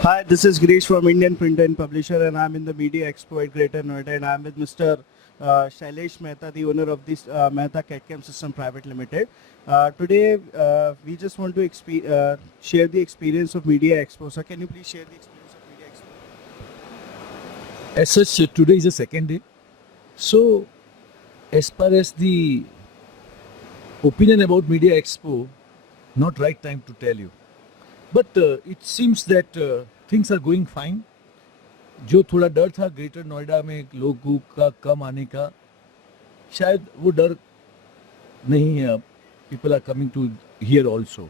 Hi, this is Girish from Indian Printer and Publisher, and I'm in the Media Expo at Greater Noida, and I'm with Mr. Shailesh Mehta, the owner of this Mehta CAD/CAM System Private Limited. Today, we just want to share the experience of Media Expo. So, can you please share the experience of Media Expo? As such, today is the second day. So, as far as the opinion about Media Expo, not right time to tell you. But it seems that things are going fine. जो थोड़ा डर था greater Noida में लोगों का कम आने का, शायद वो डर नहीं है अब. People are coming to here also,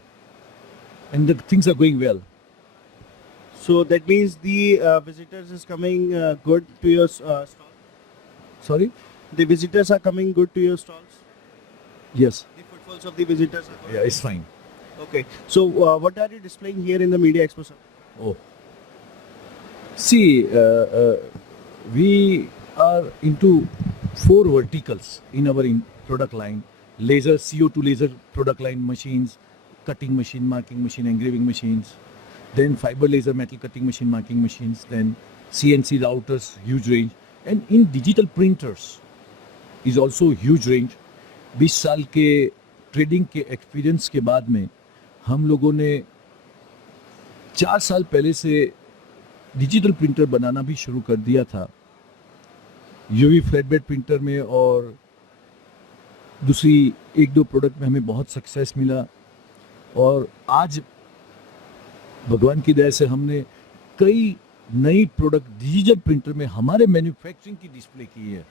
and the things are going well. So, that means the visitors is coming good to your stall? Sorry? The visitors are coming good to your stalls? Yes. The footfalls of the visitors are good? Yeah, it's fine. Okay. So, what are you displaying here in the Media Expo, sir? Oh. See, we are into 4 verticals in our product line. Laser, CO2 laser product line machines, cutting machine, marking machine, engraving machines. Then fiber laser metal cutting machine, marking machines. Then CNC routers, huge range. And in digital printers is also huge range. 20 साल के trading के experience के बाद में हम लोगों ने 4 साल पहले से डिजिटल प्रिंटर बनाना भी शुरू कर दिया था यूवी फ्लैटबेड प्रिंटर में, और दूसरी 1-2 प्रोडक्ट में हमें बहुत सक्सेस मिला. और आज भगवान की दया से हमने कई नई प्रोडक्ट डिजिटल प्रिंटर में हमारे मैन्युफैक्चरिंग की डिस्प्ले की है.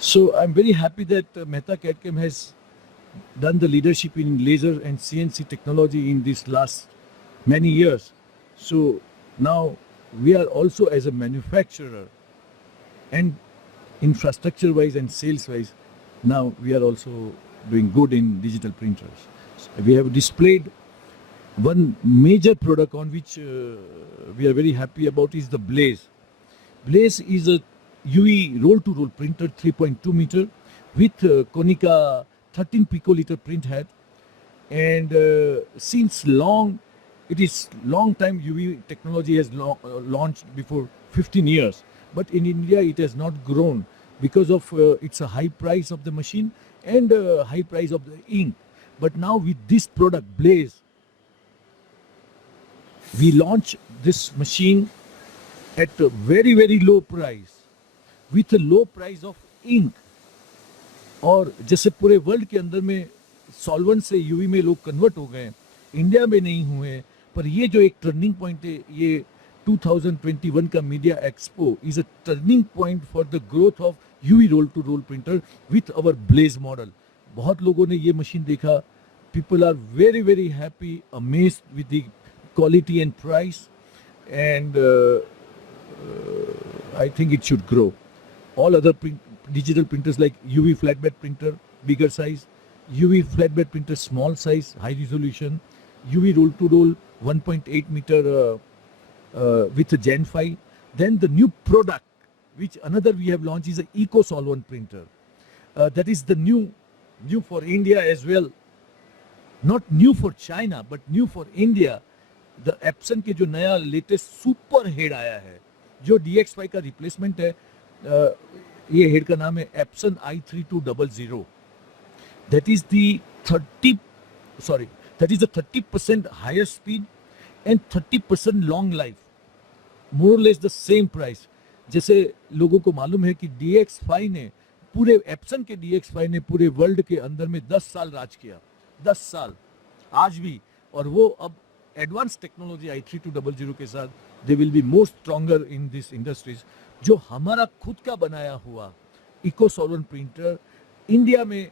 So I am very happy that Mehta कैड/कैम has done the leadership in laser and CNC technology in this last many years. So now we are also, as a manufacturer and infrastructure wise and sales wise, now we are also doing good in digital printers. We have displayed one major product on which we are very happy about is the Blaze. Blaze is a UV roll-to-roll printer, 3.2 meter with Konica 13 picoliter print head, and since long, it is long time UV technology has launched before 15 years, but in India it has not grown because of its a high price of the machine and high price of the ink. But now with this product Blaze, we launch this machine at a very low price, with a low price of ink. और जैसे पूरे world के अंदर में solvent से UV में लोग convert हो गए, इंडिया में नहीं हुए, पर ये जो एक टर्निंग पॉइंट है, ये 2021 का media expo is a turning point for the growth of UV roll to roll printer with our blaze model. बहुत लोगों ने ये मशीन देखा, people are very happy, amazed with the quality and price, and I think it should grow. All other digital printers like UV flatbed printer, bigger size, UV flatbed printer, small size, high resolution, UV roll to roll, 1.8 meter with a Gen 5. Then the new product, which another we have launched, is a Eco Solvent printer. That is the new for India as well. Not new for China, but new for India. The Epson के जो नया latest super head आया है, जो DX5 का replacement है. ये head का नाम है Epson i3200. That is the 30% higher speed and 30% long life. More or less the same price. जैसे लोगों को मालूम है कि DX5 ने पूरे Epson के DX5 ने पूरे वर्ल्ड के अंदर में 10 साल राज किया, 10 साल आज भी. और वो अब एडवांस टेक्नोलॉजी i3200 के साथ they will be more stronger in this industries. जो हमारा खुद का बनाया हुआ इको सॉल्वेंट प्रिंटर इंडिया में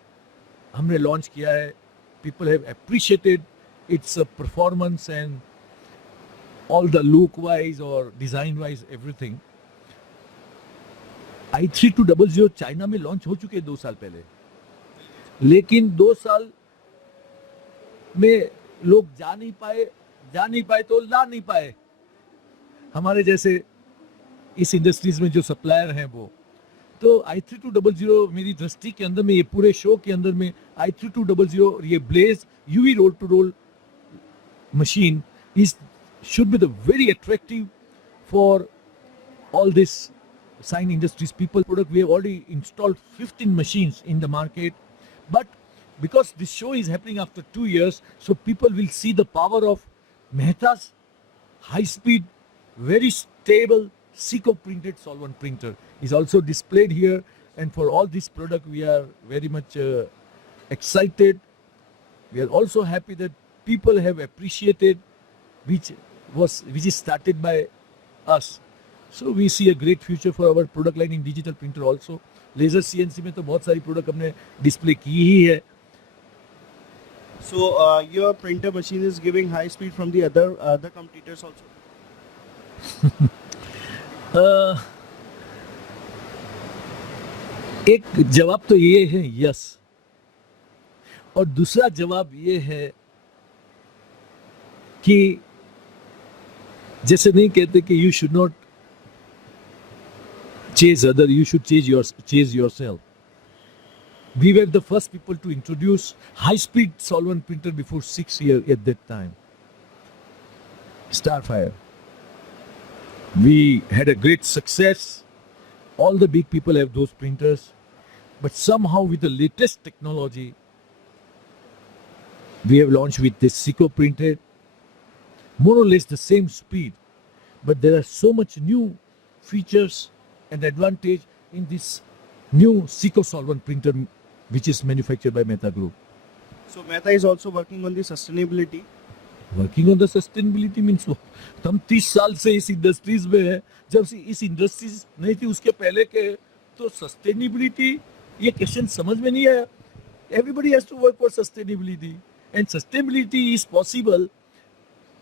हमने लॉन्च किया है. People have appreciated its performance and all the look wise और design wise everything. i3200 China में लॉन्च हो चुके 2 साल पहले, लेकिन 2 साल में लोग जा नहीं पाए तो ला नहीं पाए. हमारे जैसे इस इंडस्ट्रीज में जो सप्लायर हैं वो, तो i3200 मेरी दृष्टि के अंदर में, ये पूरे शो के अंदर में i3200 ये blaze UV roll to roll machine is should be the very attractive for all this sign industries people product. We have already installed 15 machines in the market, but because this show is happening after 2 years, so people will see the power of Mehta's high speed, very stable Seco printed solvent printer is also displayed here. And for all this product we are very much excited. We are also happy that people have appreciated which is started by us. So we see a great future for our product line in digital printer also. Laser CNC में तो बहुत सारी product हमने display की ही है. So your printer machine is giving high speed from the other competitors also. एक जवाब तो ये है यस, और दूसरा जवाब ये है कि जैसे नहीं कहते कि you should not chase other, you should chase yourself. We were the first people to introduce high-speed solvent printer before 6 years at that time. Starfire. We had a great success. All the big people have those printers, but somehow with the latest technology, we have launched with this Seco printed, more or less the same speed, but there are so much new features and advantage in this new Seco solvent printer which is manufactured by Mehta Group. So Mehta is also working on the sustainability. Working on the sustainability means what? हम 30 साल से इस industries में है. जब से इस industries नहीं थी उसके पहले के, तो सस्टेनेबिलिटी ये क्वेश्चन समझ में नहीं आया. Everybody has to work for sustainability, and sustainability is possible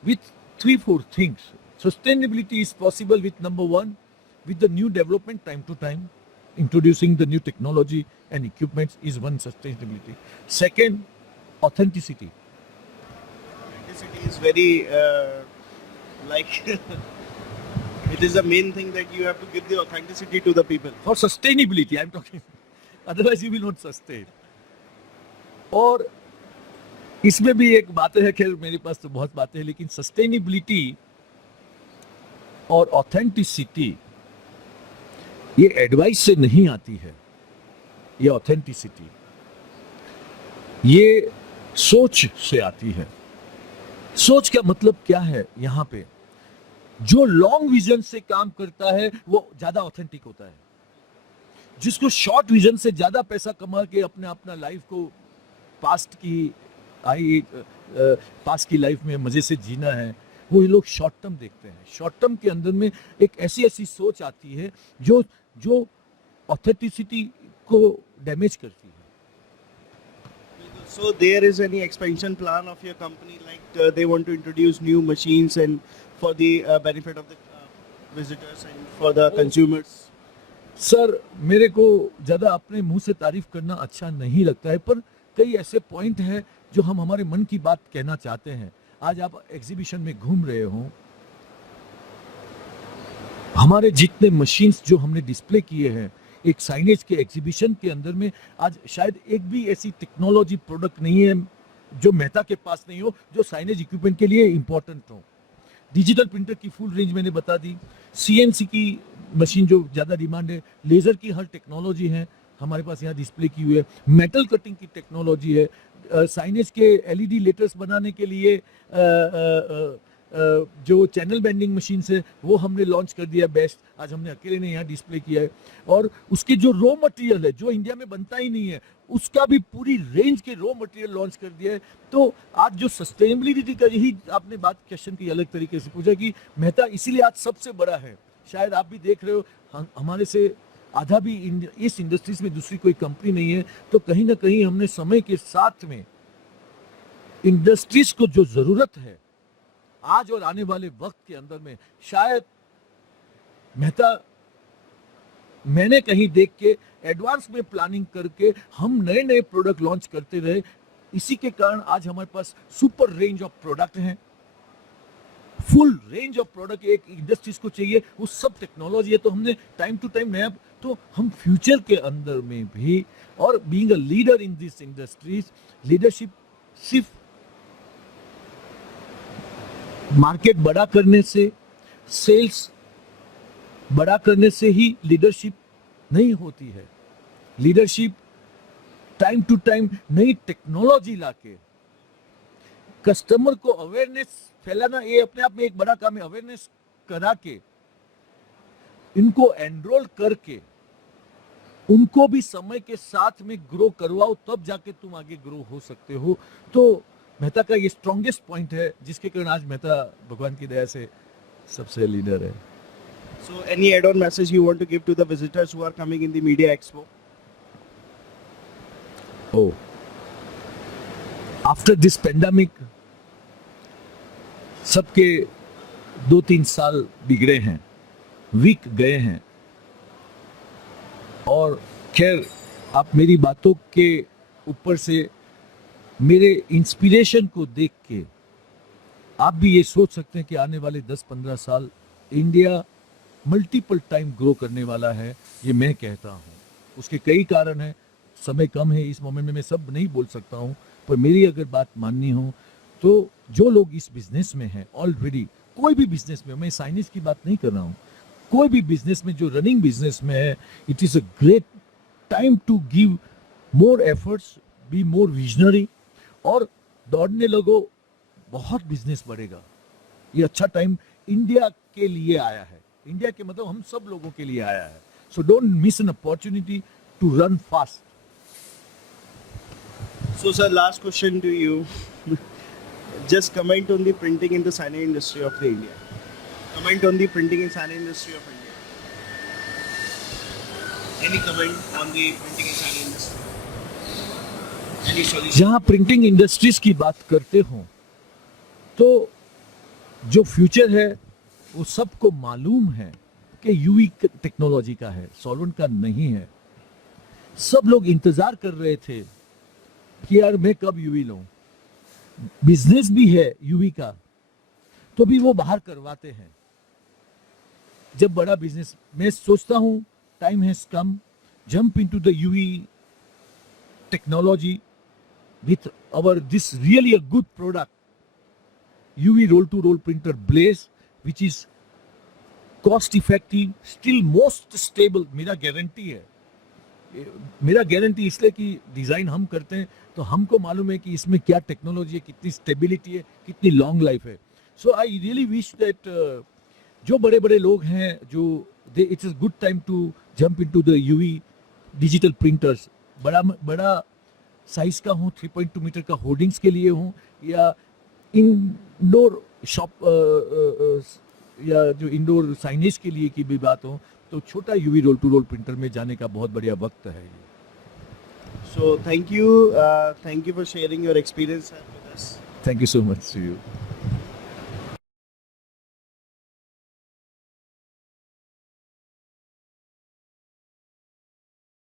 with 3-4 things. Sustainability is possible with number 1, with the new development time to time, introducing the new technology and equipments is one sustainability. Second, authenticity. Authenticity is very it is the main thing that you have to give the authenticity to the people. For sustainability, I'm talking. Otherwise, you will not sustain. और इसमें भी एक बात है, खैर मेरे पास तो बहुत बातें हैं, लेकिन सस्टेनेबिलिटी और ऑथेंटिसिटी ये एडवाइस से नहीं आती है. ये ऑथेंटिसिटी ये सोच से आती है. सोच का मतलब क्या है? यहाँ पे जो लॉन्ग विजन से काम करता है वो ज्यादा ऑथेंटिक होता है. जिसको शॉर्ट विजन से ज्यादा पैसा कमा के अपना लाइफ को पास्ट की लाइफ में मजे से जीना है, वो ये लोग शॉर्ट टर्म देखते हैं. शॉर्ट टर्म के अंदर में एक ऐसी सोच आती है जो ऑथेंटिसिटी को डैमेज करती है. So there is any expansion plan of your company, like they want to introduce new machines and for the benefit of the visitors and for the consumers? Sir, मेरे को ज़्यादा अपने मुंह से तारीफ करना अच्छा नहीं लगता है, पर कई ऐसे पॉइंट हैं जो हम हमारे मन की बात कहना चाहते हैं. आज आप एग्जीबिशन में घूम रहे हो, हमारे जितने मशीन्स जो हमने डिस्प्ले किए हैं एक साइनेज के एग्जीबिशन के अंदर में, आज शायद एक भी ऐसी टेक्नोलॉजी प्रोडक्ट नहीं है जो मेहता के पास नहीं हो, जो साइनेज इक्विपमेंट के लिए इंपॉर्टेंट हो. डिजिटल प्रिंटर की फुल रेंज मैंने बता दी. सीएनसी की मशीन जो ज़्यादा डिमांड है, लेज़र की हर टेक्नोलॉजी है हमारे पास यहाँ डिस्प्ले की हुई है. मेटल कटिंग की टेक्नोलॉजी है. साइनेज के एलईडी लेटर्स बनाने के लिए जो चैनल बेंडिंग मशीन है वो हमने लॉन्च कर दिया बेस्ट. आज हमने अकेले ने यहाँ डिस्प्ले किया है. और उसके जो रॉ मटेरियल है जो इंडिया में बनता ही नहीं है, उसका भी पूरी रेंज के रॉ मटेरियल लॉन्च कर दिया है. तो आज जो सस्टेनेबिलिटी का, यही आपने बात क्वेश्चन की अलग तरीके से पूछा कि मेहता इसीलिए आज सबसे बड़ा है. शायद आप भी देख रहे हो, हमारे से आधा भी इस इंडस्ट्रीज में दूसरी कोई कंपनी नहीं है. तो कहीं ना कहीं हमने समय के साथ में इंडस्ट्रीज को जो जरूरत है आज और आने वाले वक्त के अंदर में, शायद मेहता मैंने कहीं देख के एडवांस में प्लानिंग करके हम नए प्रोडक्ट लॉन्च करते रहे. इसी के कारण आज हमारे पास सुपर रेंज ऑफ प्रोडक्ट हैं. फुल रेंज ऑफ प्रोडक्ट एक इंडस्ट्रीज को चाहिए, वो सब टेक्नोलॉजी है. तो हमने टाइम टू टाइम नया, तो हम फ्यूचर के अंदर में भी, और being a leader in this industries, leadership सिर्फ मार्केट बड़ा करने से, सेल्स बड़ा करने से ही लीडरशिप नहीं होती है। लीडरशिप टाइम टू टाइम नई टेक्नोलॉजी लाके कस्टमर को अवेयरनेस फैलाना, ये अपने आप में एक बड़ा काम है। अवेयरनेस करा के इनको एनरोल करके उनको भी समय के साथ में ग्रो करवाओ, तब जाके तुम आगे ग्रो हो सकते हो। तो मेहता का ये स्ट्रॉन्गेस्ट पॉइंट है, जिसके कारण आज मेहता भगवान की दया से सबसे लीडर है। So, any add-on message you want to give to the visitors who are coming in the Media Expo? Oh, after this pandemic, सबके 2-3 साल बिगड़े हैं, वीक गए हैं, और खैर आप मेरी बातों के ऊपर से मेरे इंस्पिरेशन को देख के आप भी ये सोच सकते हैं कि आने वाले 10-15 साल इंडिया मल्टीपल टाइम ग्रो करने वाला है। ये मैं कहता हूँ, उसके कई कारण हैं, समय कम है इस मोमेंट में, मैं सब नहीं बोल सकता हूँ, पर मेरी अगर बात माननी हो तो जो लोग इस बिजनेस में हैं ऑलरेडी, कोई भी बिजनेस में, मैं साइनिज की बात नहीं कर रहा हूँ, कोई भी बिजनेस में जो रनिंग बिजनेस में है, it is a great time to give more efforts, be more visionary, और दौड़ने लगो, बहुत बिजनेस बढ़ेगा। ये अच्छा टाइम इंडिया के लिए आया है। इंडिया के मतलब हम सब लोगों के लिए आया है। So don't miss an opportunity to run fast. So, sir, last question to you. Just comment on the printing in the signage industry of the India. Comment on the printing and signage industry of India. Any comment on the printing and signage industry? Any solution? जहां printing industries की बात करते हो तो जो future है वो सबको मालूम है कि यूवी टेक्नोलॉजी का है, सॉल्वेंट का नहीं है। सब लोग इंतजार कर रहे थे कि यार मैं कब यूवी लूं। बिजनेस भी है यूवी का, तो भी वो बाहर करवाते हैं। जब बड़ा बिजनेस, मैं सोचता हूं time has come, jump into the UV technology with our this really a good product, UV roll to roll printer Blaze, which is cost effective, still most stable। मेरा गारंटी है, मेरा गारंटी इसलिए कि design हम करते हैं तो हमको मालूम है कि इसमें क्या टेक्नोलॉजी है, कितनी स्टेबिलिटी है, कितनी लॉन्ग लाइफ है। So I really wish that जो बड़े बड़े लोग हैं, जो it's a good time to jump into the UV digital printers. बड़ा साइज का हो, 3.2 मीटर का होर्डिंग्स के लिए हो, या इंडोर शॉप या जो इंडोर साइनेज के लिए की भी बात हो, तो छोटा UV roll to roll printer में जाने का बहुत बढ़िया वक्त है। So, thank you for sharing your experience with us. Thank you so much to you.